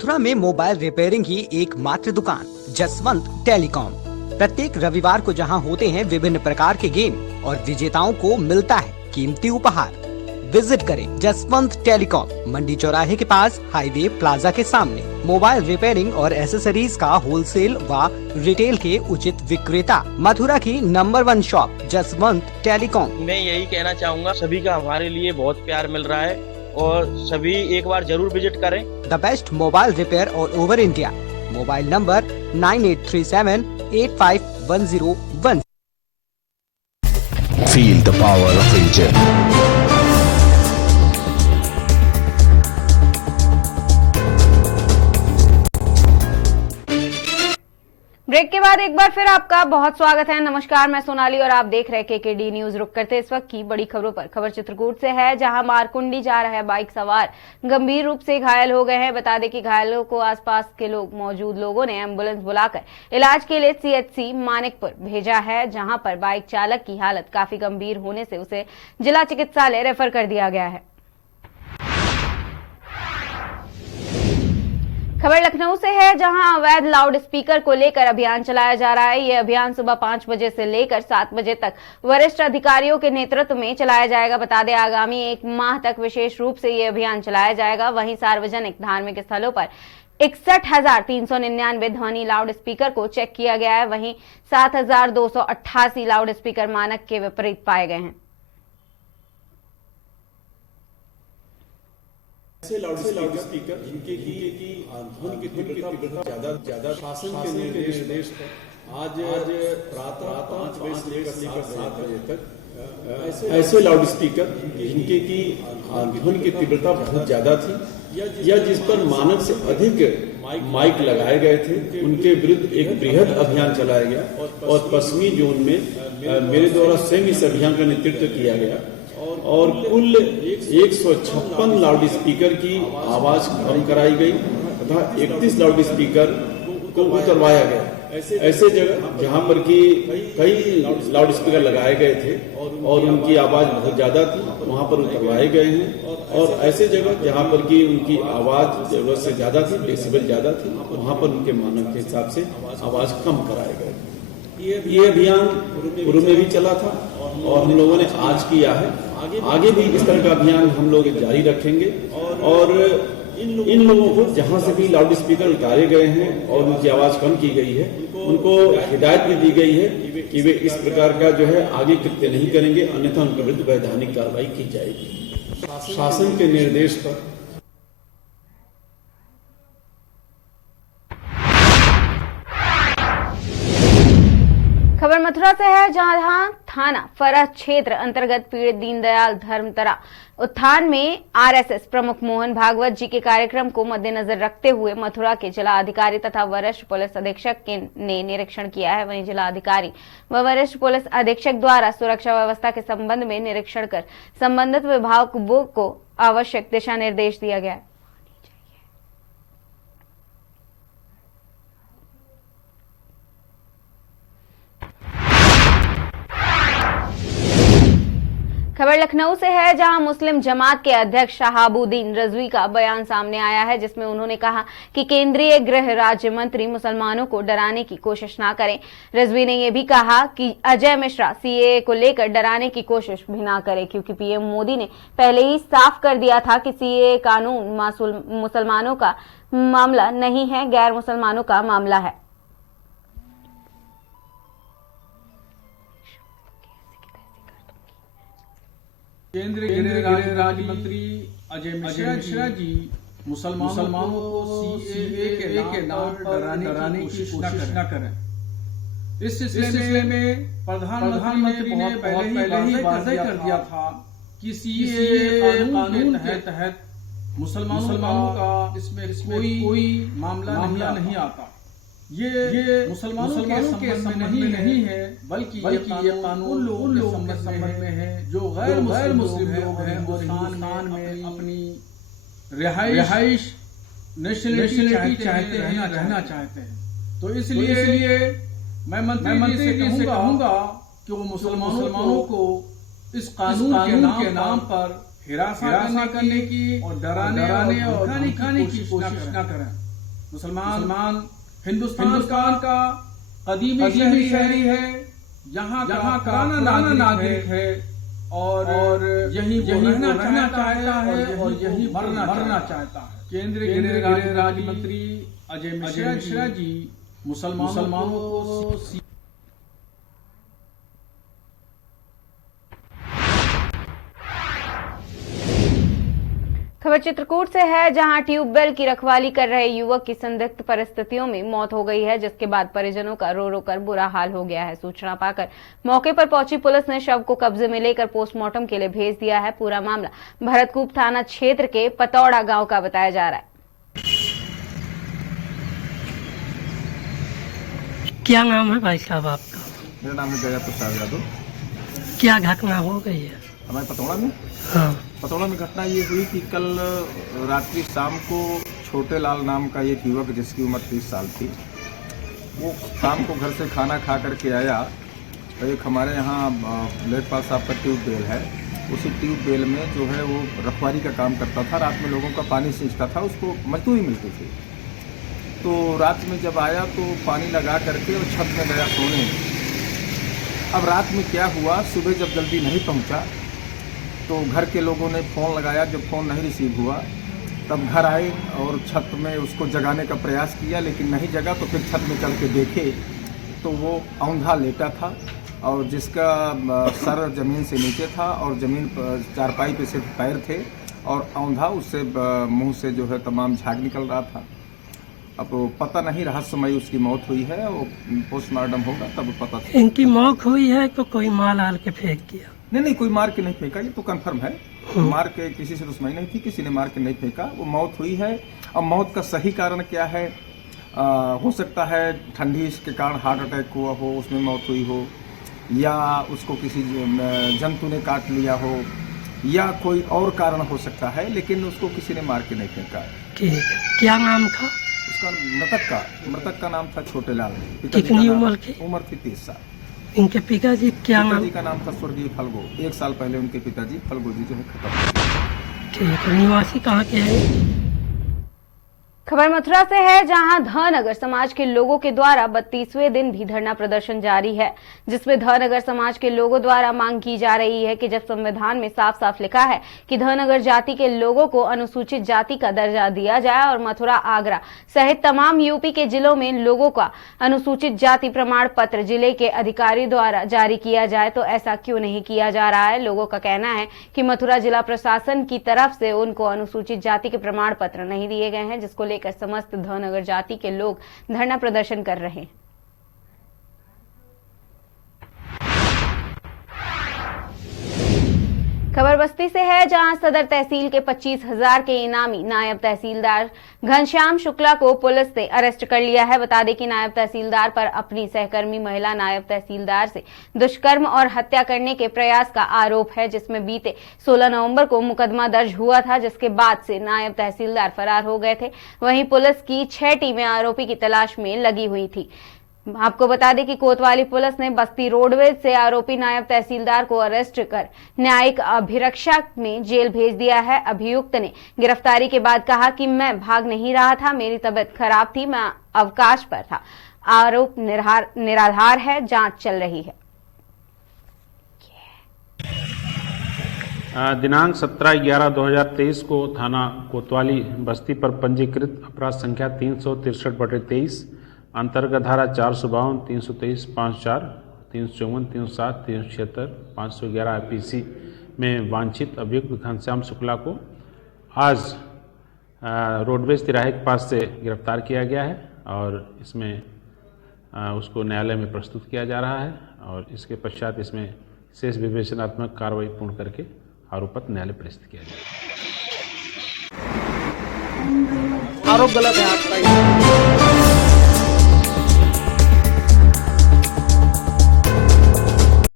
मथुरा में mobile repairing की एकमात्र दुकान जसवंत टेलीकॉम। प्रत्येक रविवार को जहां होते हैं विभिन्न प्रकार के गेम और विजेताओं को मिलता है कीमती उपहार। विजिट करें जसवंत टेलीकॉम, मंडी चौराहे के पास, हाईवे प्लाजा के सामने। मोबाइल रिपेयरिंग और एसेसरीज का होलसेल व रिटेल के उचित विक्रेता। मथुरा की नंबर 1 शॉप जसवंत टेलीकॉम। मैं यही कहना चाहूँगा, सभी का हमारे लिए बहुत प्यार मिल रहा है और सभी एक बार जरूर विजिट करें। The best mobile repair all over India. Mobile number 9837851010। Feel the power of Asia. Break के बाद एक बार फिर आपका बहुत स्वागत है। नमस्कार, मैं सोनाली और आप देख रहे केकेडी न्यूज। रुक करते इस वक्त की बड़ी खबरों पर। खबर चित्रकूट से है, जहां मारकुंडी जा रहे बाइक सवार गंभीर रूप से घायल हो गए हैं। बता दें कि घायलों को आसपास के मौजूद लोगों ने एम्बुलेंस बुलाकर इलाज के लिए सीएचसी मानिकपुर भेजा है, जहां पर बाइक चालक की हालत काफी गंभीर होने से उसे जिला चिकित्सालय रेफर कर दिया गया है। खबर लखनऊ से है, जहां अवैध लाउड स्पीकर को लेकर अभियान चलाया जा रहा है। ये अभियान सुबह 5 बजे से लेकर 7 बजे तक वरिष्ठ अधिकारियों के नेतृत्व में चलाया जाएगा। बता दें, आगामी 1 माह तक विशेष रूप से ये अभियान चलाया जाएगा। वहीं सार्वजनिक धार्मिक स्थलों पर 61,399 ध्वनि लाउड स्पीकर को चेक किया गया है। वहीं 7,288 लाउड स्पीकर मानक के विपरीत पाए गए हैं। ऐसे लाउड स्पीकर जिनके की ध्वनि की तीव्रता ज्यादा शासन के निर्देश पर आज प्रातः 5 बजे से लेकर 7 बजे तक ऐसे लाउड स्पीकर जिनके की ध्वनि की तीव्रता बहुत ज्यादा थी या जिस पर मानक से अधिक माइक लगाए गए थे, उनके विरुद्ध एक बृहद अभियान चलाया गया और पश्चिमी जोन में मेरे द्वारा स्वयं इस अभियान का नेतृत्व किया गया और कुल 156 लाउड स्पीकर की आवाज कम कराई गई तथा 31 लाउड स्पीकर को उतरवाया गया। ऐसे जगह जहां पर कि कई लाउड स्पीकर लगाए गए थे और उनकी आवाज बहुत ज्यादा थी, वहां पर उतरवाए गए हैं। और ऐसे जगह जहां पर कि उनकी आवाज जरूरत से ज्यादा थी, डेसिबल ज्यादा थी, वहां पर उनके मानक के हिसाब से आवाज कम कराए गए। ये अभियान पूर्व में भी चला था और हम लोगों ने आज किया है। आगे भी इस तरह का अभियान हम लोग जारी रखेंगे और इन लोगों को जहां से भी लाउड स्पीकर उतारे गए हैं और उनकी आवाज कम की गई है, उनको हिदायत भी दी गई है कि वे इस प्रकार का जो है आगे कृत्य नहीं करेंगे, अन्यथा उनके विरुद्ध वैधानिक कार्रवाई की जाएगी शासन के निर्देश पर। खबर मथुरा से है, जहां थाना फरह क्षेत्र अंतर्गत पीड़ित दीनदयाल धर्मतरा उत्थान में आरएसएस प्रमुख मोहन भागवत जी के कार्यक्रम को मद्देनजर रखते हुए मथुरा के जिला अधिकारी तथा वरिष्ठ पुलिस अधीक्षक ने निरीक्षण किया है। वहीं जिला अधिकारी व वरिष्ठ पुलिस अधीक्षक द्वारा सुरक्षा व्यवस्था के संबंध में निरीक्षण कर संबंधित विभागों को आवश्यक दिशा निर्देश दिया गया है। खबर लखनऊ से है, जहां मुस्लिम जमात के अध्यक्ष शहाबुद्दीन रजवी का बयान सामने आया है, जिसमें उन्होंने कहा कि केंद्रीय गृह राज्य मंत्री मुसलमानों को डराने की कोशिश ना करें। रजवी ने यह भी कहा कि अजय मिश्रा सीएए को लेकर डराने की कोशिश भी ना करें, क्योंकि पीएम मोदी ने पहले ही साफ कर दिया था कि सीएए कानून मुसलमानों का मामला नहीं है, गैर मुसलमानों का मामला है। केंद्रीय गृह राज्य मंत्री अजय मिश्रा जी मुसलमानों को सीएए के नाम पर डराने की कोशिश न करें। इस सिलसिले में प्रधानमंत्री ने पहले ही वाज़ेह कर दिया था कि सीएए कानून के तहत मुसलमानों का इसमें कोई मामला नहीं आता। ये मुसलमानों के संबंध में नहीं है, बल्कि ये कानून उन लोगों के संबंध में है जो गैर मुस्लिम लोग हैं और हिंदुस्तान में अपनी रिहाइश नेशनलिटी रहना चाहते हैं। तो इसलिए मैं मंत्री से कहूंगा कि वो मुसलमानों को इस कानून के नाम पर हिरासत करने की और डराने और धमकाने की कोशिश न करें। मुसलमान हिंदुस्तान का कदीमी शहरी है, यहाँ पुराना नागरिक है और यही रहना चाहता है और यही मरना चाहता है। केंद्रीय गृह राज्य मंत्री अजय मिश्रा जी मुसलमानों को खबर चित्रकूट से है, जहां ट्यूबवेल की रखवाली कर रहे युवक की संदिग्ध परिस्थितियों में मौत हो गई है, जिसके बाद परिजनों का रो रो कर बुरा हाल हो गया है। सूचना पाकर मौके पर पहुंची पुलिस ने शव को कब्जे में लेकर पोस्टमार्टम के लिए भेज दिया है। पूरा मामला भरतकूप थाना क्षेत्र के पतौड़ा गांव का बताया जा रहा है। क्या नाम है भाई साहब आपका? मेरा नाम है जया प्रसाद यादव। क्या घटना हो गई है हमारे पतौड़ा में? हाँ, पतौड़ा में घटना ये हुई कि कल रात्रि शाम को छोटे लाल नाम का एक युवक जिसकी उम्र 30 साल थी, वो शाम को घर से खाना खा करके आया। तो एक हमारे यहाँ लेखपाल साहब का ट्यूबवेल है, उसी ट्यूबवेल में जो है वो रखवाली का काम करता था। रात में लोगों का पानी सींचता था, उसको मजदूरी मिलती थी। तो रात में जब आया तो पानी लगा करके वो छत में गया सोने। अब रात में क्या हुआ, सुबह जब जल्दी नहीं पहुंचा तो घर के लोगों ने फ़ोन लगाया। जब फ़ोन नहीं रिसीव हुआ तब घर आए और छत में उसको जगाने का प्रयास किया, लेकिन नहीं जगा। तो फिर छत में चढ़ के देखे तो वो औंधा लेटा था और जिसका सर ज़मीन से नीचे था और ज़मीन पर चारपाई पे सिर्फ पैर थे और औंधा, उससे मुंह से जो है तमाम झाग निकल रहा था। अब पता नहीं रहस्यमयी उसकी मौत हुई है, वो पोस्टमार्टम होगा तब पता चलेगा। इनकी मौत हुई है तो कोई माल आल के फेंक दिया? नहीं, कोई मार के नहीं फेंका, ये तो कंफर्म है। मार के किसी से दुश्मनी नहीं थी, किसी ने मार के नहीं फेंका, वो मौत हुई है। अब मौत का सही कारण क्या है, हो सकता है ठंडी के कारण हार्ट अटैक हुआ हो, उसमें मौत हुई हो, या उसको किसी जंतु ने काट लिया हो, या कोई और कारण हो सकता है, लेकिन उसको किसी ने मार के नहीं फेंका। ठीक है, क्या नाम था उसका? मृतक का नाम था छोटे लाल। कितनी उम्र की? उम्र थी 30 साल। इनके पिताजी क्या नाम? पिताजी का नाम था स्वर्गीय फल्गो। 1 साल पहले उनके पिताजी फल्गो जी जो है खत्म। ठीक है, निवासी कहाँ के हैं? खबर मथुरा से है, जहां धनगर समाज के लोगों के द्वारा 32वें दिन भी धरना प्रदर्शन जारी है, जिसमें धनगर समाज के लोगों द्वारा मांग की जा रही है कि जब संविधान में साफ साफ लिखा है कि धनगर जाति के लोगों को अनुसूचित जाति का दर्जा दिया जाए और मथुरा, आगरा सहित तमाम यूपी के जिलों में लोगों का अनुसूचित जाति प्रमाण पत्र जिले के अधिकारी द्वारा जारी किया जाए, तो ऐसा क्यों नहीं किया जा रहा है। लोगों का कहना है कि मथुरा जिला प्रशासन की तरफ से उनको अनुसूचित जाति के प्रमाण पत्र नहीं दिए गए हैं, जिसको लेकर समस्त धनगर जाति के लोग धरना प्रदर्शन कर रहे हैं। खबर बस्ती से है, जहां सदर तहसील के 25,000 के इनामी नायब तहसीलदार घनश्याम शुक्ला को पुलिस ने अरेस्ट कर लिया है। बता दें कि नायब तहसीलदार पर अपनी सहकर्मी महिला नायब तहसीलदार से दुष्कर्म और हत्या करने के प्रयास का आरोप है, जिसमें बीते 16 नवंबर को मुकदमा दर्ज हुआ था, जिसके बाद से नायब तहसीलदार फरार हो गए थे। वहीं पुलिस की 6 टीमें आरोपी की तलाश में लगी हुई थी। आपको बता दें कि कोतवाली पुलिस ने बस्ती रोडवेज से आरोपी नायब तहसीलदार को अरेस्ट कर न्यायिक अभिरक्षा में जेल भेज दिया है। अभियुक्त ने गिरफ्तारी के बाद कहा कि मैं भाग नहीं रहा था, मेरी तबीयत खराब थी, मैं अवकाश पर था। आरोप निराधार है, जांच चल रही है। दिनांक 17/11/2023 को थाना कोतवाली बस्ती पर पंजीकृत अपराध संख्या 363/23 अंतर्गत धारा 452, 323, 54, 354, 307, 376, 511 IPC में वांछित अभियुक्त घनश्याम शुक्ला को आज रोडवेज तिराहे के पास से गिरफ्तार किया गया है और इसमें उसको न्यायालय में प्रस्तुत किया जा रहा है और इसके पश्चात इसमें शेष विवेचनात्मक कार्रवाई पूर्ण करके आरोप पत्र न्यायालय प्रेषित किया जाएगा। आरोप गलत है आपका।